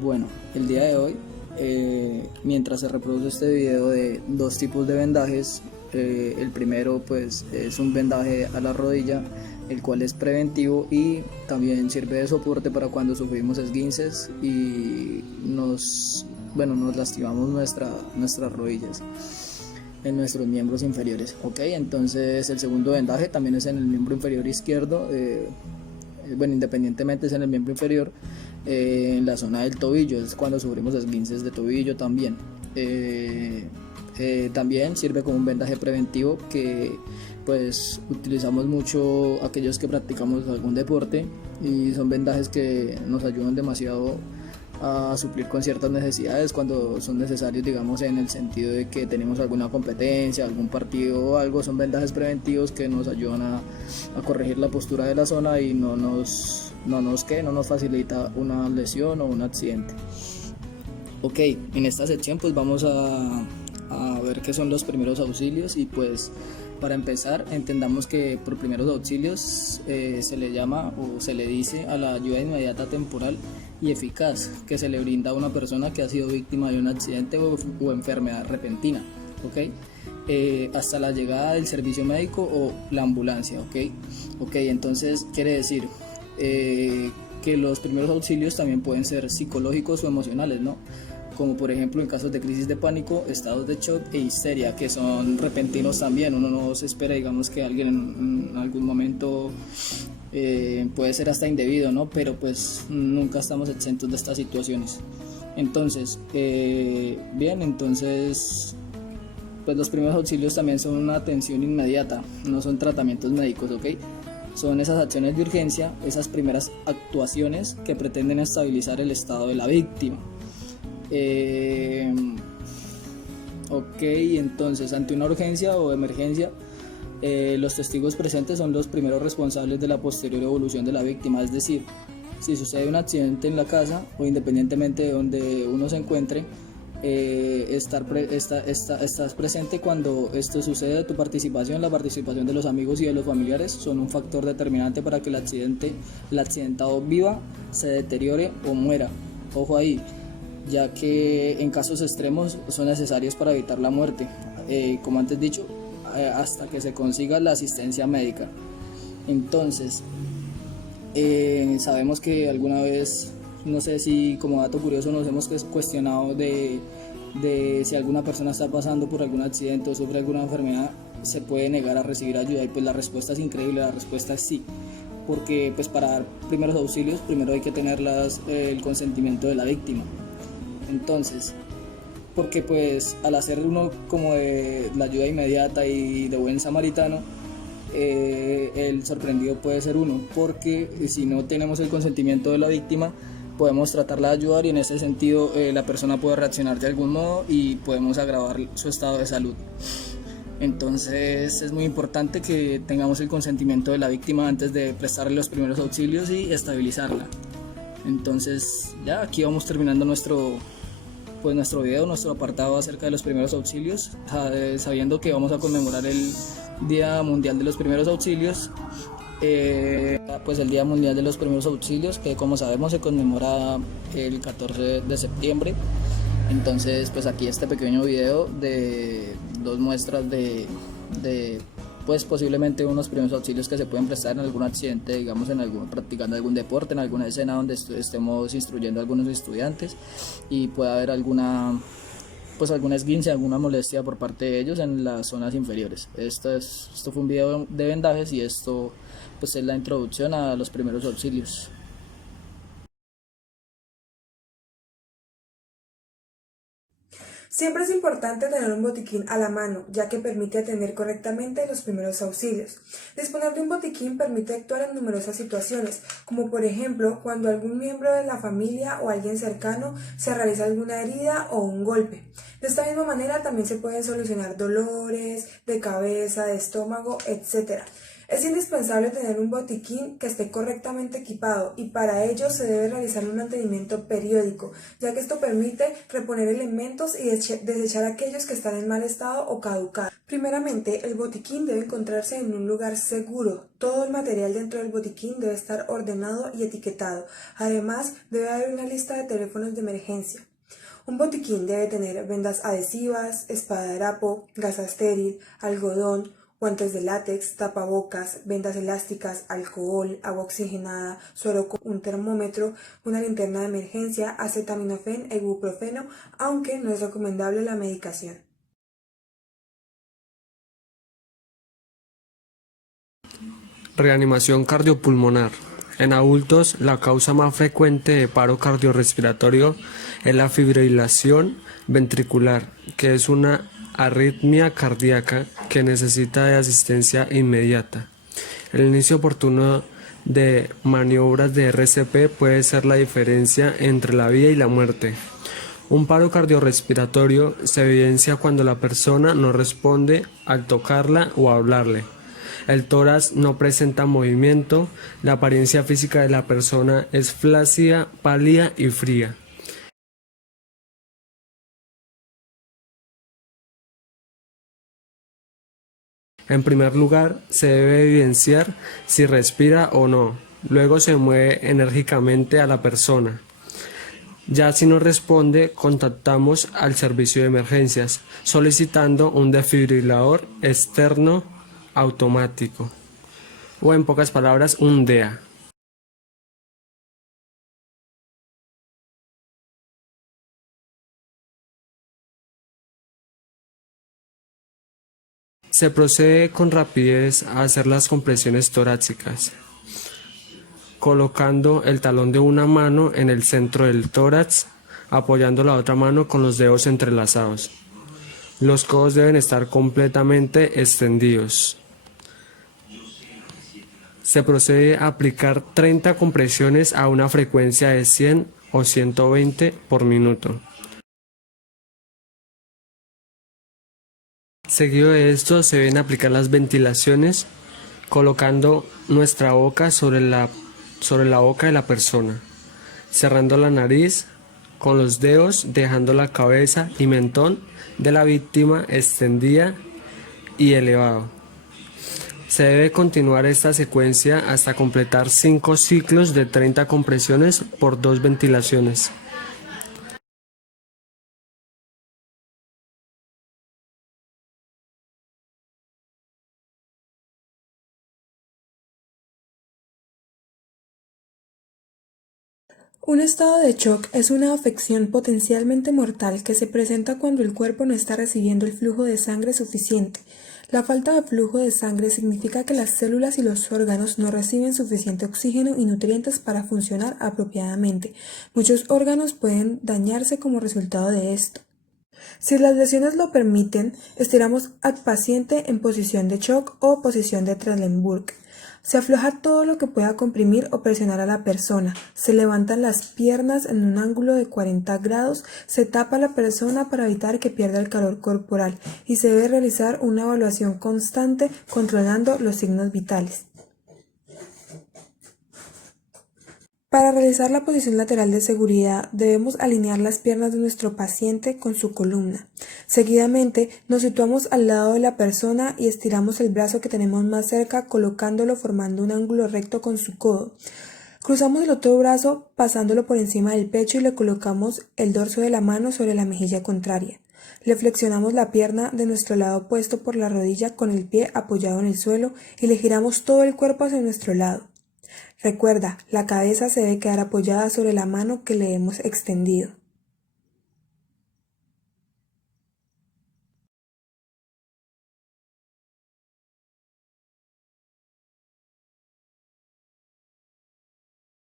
Bueno, el día de hoy, mientras se reproduce este video de dos tipos de vendajes, el primero pues es un vendaje a la rodilla, el cual es preventivo y también sirve de soporte para cuando sufrimos esguinces y nos lastimamos nuestras rodillas en nuestros miembros inferiores. Ok, entonces el segundo vendaje también es en el miembro inferior izquierdo. Bueno, independientemente es en el miembro inferior, en la zona del tobillo, es cuando sufrimos esguinces de tobillo también. También sirve como un vendaje preventivo que pues utilizamos mucho aquellos que practicamos algún deporte, y son vendajes que nos ayudan demasiado a suplir con ciertas necesidades cuando son necesarios, digamos en el sentido de que tenemos alguna competencia, algún partido o algo. Son vendajes preventivos que nos ayudan a corregir la postura de la zona y no nos facilita una lesión o un accidente. Ok, en esta sección pues vamos a ver qué son los primeros auxilios. Y pues para empezar, entendamos que por primeros auxilios se le llama o se le dice a la ayuda inmediata, temporal y eficaz que se le brinda a una persona que ha sido víctima de un accidente o enfermedad repentina, ¿ok? Hasta la llegada del servicio médico o la ambulancia, ¿ok? Entonces quiere decir que los primeros auxilios también pueden ser psicológicos o emocionales, ¿no? Como por ejemplo en casos de crisis de pánico, estados de shock e histeria, que son repentinos también. Uno no se espera, digamos, que alguien en algún momento puede ser hasta indebido, ¿no? Pero pues nunca estamos exentos de estas situaciones. Entonces, entonces pues los primeros auxilios también son una atención inmediata, no son tratamientos médicos, ¿ok? Son esas acciones de urgencia, esas primeras actuaciones que pretenden estabilizar el estado de la víctima. Entonces ante una urgencia o emergencia, los testigos presentes son los primeros responsables de la posterior evolución de la víctima. Es decir, si sucede un accidente en la casa o independientemente de donde uno se encuentre, estás presente cuando esto sucede. Tu participación, la participación de los amigos y de los familiares son un factor determinante para que el accidentado viva, se deteriore o muera. Ojo ahí, ya que en casos extremos son necesarios para evitar la muerte, como antes dicho, hasta que se consiga la asistencia médica. Entonces, sabemos que alguna vez, no sé si como dato curioso, nos hemos cuestionado de si alguna persona está pasando por algún accidente o sufre alguna enfermedad, se puede negar a recibir ayuda. Y pues la respuesta es increíble, la respuesta es sí, porque pues para dar primeros auxilios primero hay que tener el consentimiento de la víctima. Entonces, porque pues al hacer uno como de la ayuda inmediata y de buen samaritano, el sorprendido puede ser uno, porque si no tenemos el consentimiento de la víctima, podemos tratarla de ayudar y en ese sentido la persona puede reaccionar de algún modo y podemos agravar su estado de salud. Entonces es muy importante que tengamos el consentimiento de la víctima antes de prestarle los primeros auxilios y estabilizarla. Entonces ya aquí vamos terminando nuestro video, nuestro apartado acerca de los primeros auxilios, sabiendo que vamos a conmemorar el Día Mundial de los Primeros Auxilios. Pues el Día Mundial de los Primeros Auxilios, que como sabemos se conmemora el 14 de septiembre. Entonces pues aquí este pequeño video de dos muestras de pues posiblemente unos primeros auxilios que se pueden prestar en algún accidente, digamos practicando algún deporte, en alguna escena donde estemos instruyendo a algunos estudiantes y pueda haber alguna esguince, alguna molestia por parte de ellos en las zonas inferiores. Esto fue un video de vendajes y esto pues es la introducción a los primeros auxilios. Siempre es importante tener un botiquín a la mano, ya que permite atender correctamente los primeros auxilios. Disponer de un botiquín permite actuar en numerosas situaciones, como por ejemplo cuando algún miembro de la familia o alguien cercano se realiza alguna herida o un golpe. De esta misma manera también se pueden solucionar dolores de cabeza, de estómago, etc. Es indispensable tener un botiquín que esté correctamente equipado y para ello se debe realizar un mantenimiento periódico, ya que esto permite reponer elementos y desechar aquellos que están en mal estado o caducados. Primeramente, el botiquín debe encontrarse en un lugar seguro. Todo el material dentro del botiquín debe estar ordenado y etiquetado. Además, debe haber una lista de teléfonos de emergencia. Un botiquín debe tener vendas adhesivas, espada de harapo, gasa estéril, algodón, guantes de látex, tapabocas, vendas elásticas, alcohol, agua oxigenada, suero, un termómetro, una linterna de emergencia, acetaminofén e ibuprofeno, aunque no es recomendable la medicación. Reanimación cardiopulmonar. En adultos, la causa más frecuente de paro cardiorrespiratorio es la fibrilación ventricular, que es una arritmia cardíaca que necesita de asistencia inmediata. El inicio oportuno de maniobras de RCP puede ser la diferencia entre la vida y la muerte. Un paro cardiorrespiratorio se evidencia cuando la persona no responde al tocarla o hablarle. El tórax no presenta movimiento, la apariencia física de la persona es flácida, pálida y fría. En primer lugar, se debe evidenciar si respira o no, luego se mueve enérgicamente a la persona. Ya si no responde, contactamos al servicio de emergencias, solicitando un desfibrilador externo automático, o en pocas palabras, un DEA. Se procede con rapidez a hacer las compresiones torácicas, colocando el talón de una mano en el centro del tórax, apoyando la otra mano con los dedos entrelazados. Los codos deben estar completamente extendidos. Se procede a aplicar 30 compresiones a una frecuencia de 100 o 120 por minuto. Seguido de esto se deben aplicar las ventilaciones colocando nuestra boca sobre la boca de la persona, cerrando la nariz con los dedos, dejando la cabeza y mentón de la víctima extendida y elevado. Se debe continuar esta secuencia hasta completar 5 ciclos de 30 compresiones por 2 ventilaciones. Un estado de shock es una afección potencialmente mortal que se presenta cuando el cuerpo no está recibiendo el flujo de sangre suficiente. La falta de flujo de sangre significa que las células y los órganos no reciben suficiente oxígeno y nutrientes para funcionar apropiadamente. Muchos órganos pueden dañarse como resultado de esto. Si las lesiones lo permiten, estiramos al paciente en posición de shock o posición de Trendelenburg. Se afloja todo lo que pueda comprimir o presionar a la persona, se levantan las piernas en un ángulo de 40 grados, se tapa a la persona para evitar que pierda el calor corporal y se debe realizar una evaluación constante controlando los signos vitales. Para realizar la posición lateral de seguridad, debemos alinear las piernas de nuestro paciente con su columna. Seguidamente, nos situamos al lado de la persona y estiramos el brazo que tenemos más cerca, colocándolo formando un ángulo recto con su codo. Cruzamos el otro brazo pasándolo por encima del pecho y le colocamos el dorso de la mano sobre la mejilla contraria. Le flexionamos la pierna de nuestro lado opuesto por la rodilla con el pie apoyado en el suelo y le giramos todo el cuerpo hacia nuestro lado. Recuerda, la cabeza se debe quedar apoyada sobre la mano que le hemos extendido.